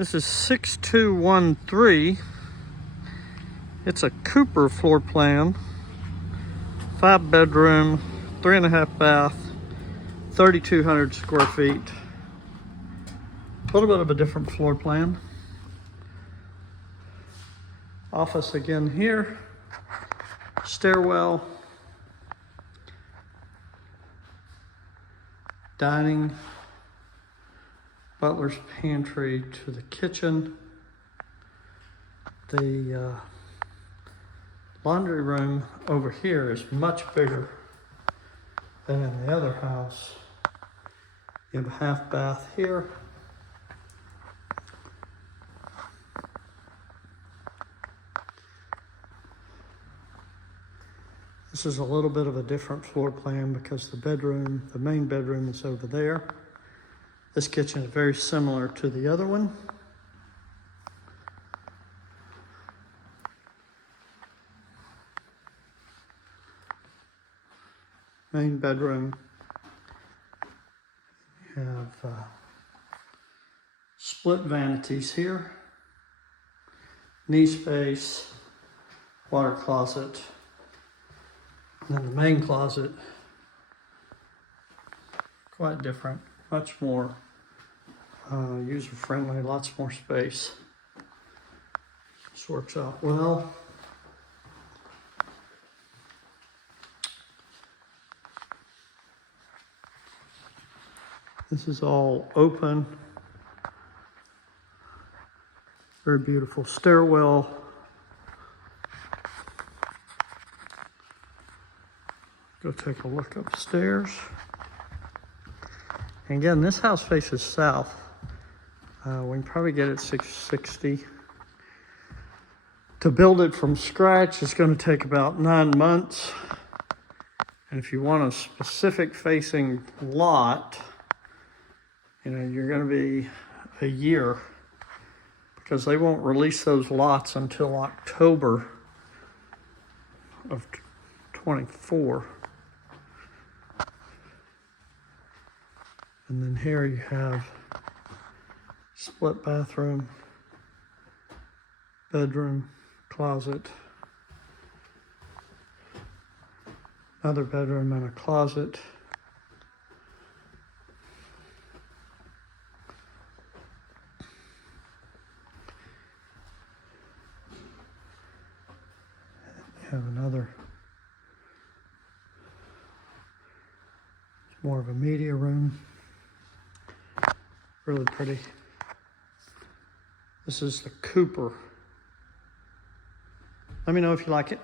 This is 6213. It's a Cooper floor plan. 5 bedroom, 3.5 bath, 3,200 square feet. A little bit of a different floor plan. Office again here. Stairwell. Dining. Butler's pantry to the kitchen. The laundry room over here is much bigger than in the other house. You have a half bath here. This is a little bit of a different floor plan because the main bedroom is over there. This kitchen is very similar to the other one. Main bedroom. You have split vanities here. Knee space, water closet. And then the main closet, quite different, much more user-friendly, lots more space. This works out well. This is all open. Very beautiful stairwell. Go take a look upstairs. And again, this house faces south. We can probably get it 660. To build it from scratch, it's going to take about 9 months. And if you want a specific facing lot, you're going to be a year because they won't release those lots until October of 24. And then here you have split bathroom, bedroom, closet, another bedroom and a closet. You have another, more of a media room. Really pretty. This is the Cooper. Let me know if you like it.